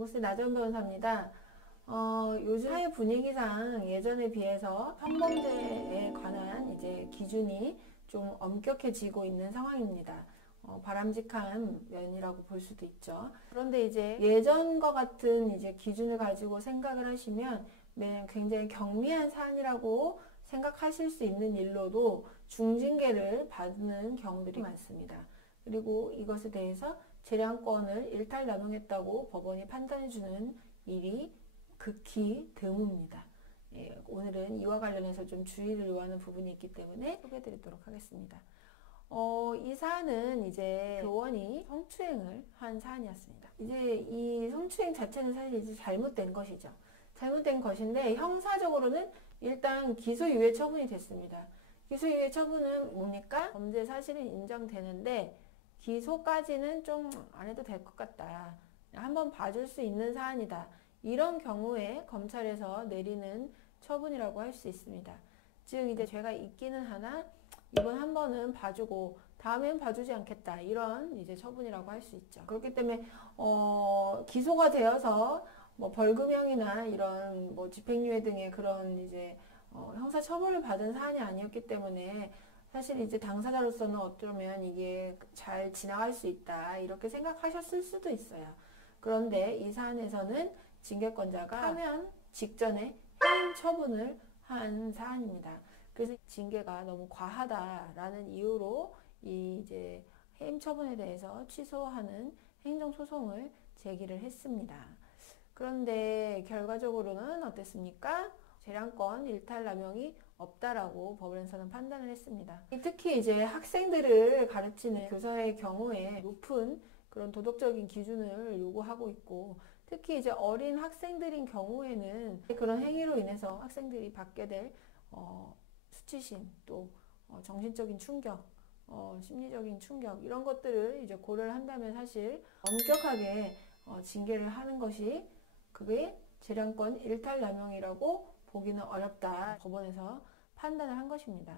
로고스의 나전 변호사입니다. 요즘 사회 분위기상 예전에 비해서 성범죄에 관한 이제 기준이 좀 엄격해지고 있는 상황입니다. 바람직한 면이라고 볼 수도 있죠. 그런데 이제 예전과 같은 이제 기준을 가지고 생각을 하시면 굉장히 경미한 사안이라고 생각하실 수 있는 일로도 중징계를 받는 경우들이 많습니다. 그리고 이것에 대해서 재량권을 일탈남용했다고 법원이 판단해주는 일이 극히 드뭅니다. 예, 오늘은 이와 관련해서 좀 주의를 요하는 부분이 있기 때문에 소개해드리도록 하겠습니다. 이 사안은 이제 교원이 성추행을 한 사안이었습니다. 이제 이 성추행 자체는 사실 이제 잘못된 것이죠. 잘못된 것인데 형사적으로는 일단 기소유예 처분이 됐습니다. 기소유예 처분은 뭡니까? 범죄 사실은 인정되는데 기소까지는 좀 안 해도 될 것 같다. 한번 봐줄 수 있는 사안이다. 이런 경우에 검찰에서 내리는 처분이라고 할 수 있습니다. 즉 이제 죄가 있기는 하나 이번 한 번은 봐주고 다음엔 봐주지 않겠다. 이런 이제 처분이라고 할 수 있죠. 그렇기 때문에 기소가 되어서 뭐 벌금형이나 이런 뭐 집행유예 등의 그런 이제 형사 처벌을 받은 사안이 아니었기 때문에 사실 이제 당사자로서는 어쩌면 이게 잘 지나갈 수 있다 이렇게 생각하셨을 수도 있어요. 그런데 이 사안에서는 징계권자가 하면 직전에 해임 처분을 한 사안입니다. 그래서 징계가 너무 과하다라는 이유로 이 이제 해임 처분에 대해서 취소하는 행정소송을 제기를 했습니다. 그런데 결과적으로는 어땠습니까? 재량권 일탈남용이 없다라고 법원에서는 판단을 했습니다. 특히 이제 학생들을 가르치는 교사의 경우에 높은 그런 도덕적인 기준을 요구하고 있고 특히 이제 어린 학생들인 경우에는 그런 행위로 인해서 학생들이 받게 될 수치심 또 정신적인 충격 심리적인 충격 이런 것들을 이제 고려를 한다면 사실 엄격하게 징계를 하는 것이 그게 재량권 일탈남용이라고 보기는 어렵다. 법원에서 판단을 한 것입니다.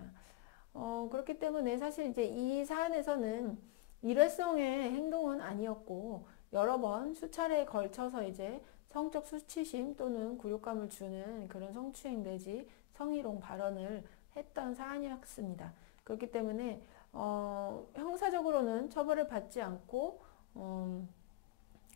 그렇기 때문에 사실 이제 이 사안에서는 일회성의 행동은 아니었고 여러 번 수차례에 걸쳐서 이제 성적 수치심 또는 굴욕감을 주는 그런 성추행 내지 성희롱 발언을 했던 사안이었습니다. 그렇기 때문에 형사적으로는 처벌을 받지 않고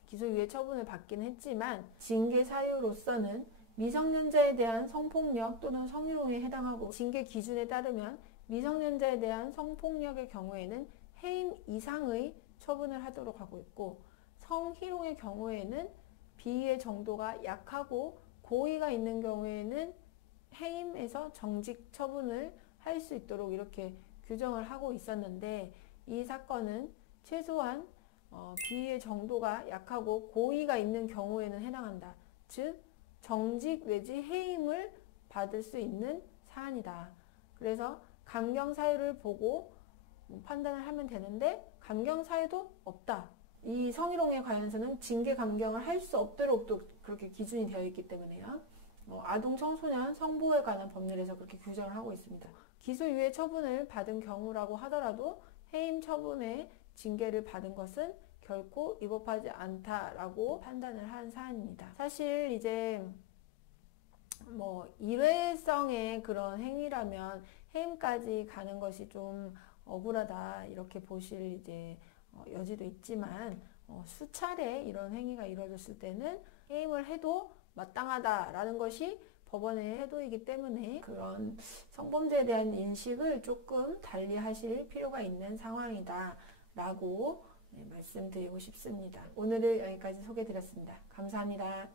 기소유예 처분을 받긴 했지만 징계 사유로서는 미성년자에 대한 성폭력 또는 성희롱에 해당하고 징계 기준에 따르면 미성년자에 대한 성폭력의 경우에는 해임 이상의 처분을 하도록 하고 있고 성희롱의 경우에는 비위의 정도가 약하고 고의가 있는 경우에는 해임에서 정직 처분을 할 수 있도록 이렇게 규정을 하고 있었는데 이 사건은 최소한 비위의 정도가 약하고 고의가 있는 경우에는 해당한다. 즉 정직 내지 해임을 받을 수 있는 사안이다. 그래서 감경 사유를 보고 판단을 하면 되는데 감경 사유도 없다. 이 성희롱에 관해서는 징계 감경을 할 수 없도록 또 그렇게 기준이 되어 있기 때문에요. 아동 청소년 성보호에 관한 법률에서 그렇게 규정을 하고 있습니다. 기소유예 처분을 받은 경우라고 하더라도 해임 처분의 징계를 받은 것은 결코 위법하지 않다라고 판단을 한 사안입니다. 사실 이제 뭐 일회성의 그런 행위라면 해임까지 가는 것이 좀 억울하다 이렇게 보실 이제 여지도 있지만 수차례 이런 행위가 이루어졌을 때는 해임을 해도 마땅하다라는 것이 법원의 태도이기 때문에 그런 성범죄에 대한 인식을 조금 달리 하실 필요가 있는 상황이다 라고 말씀드리고 싶습니다. 오늘은 여기까지 소개해 드렸습니다. 감사합니다.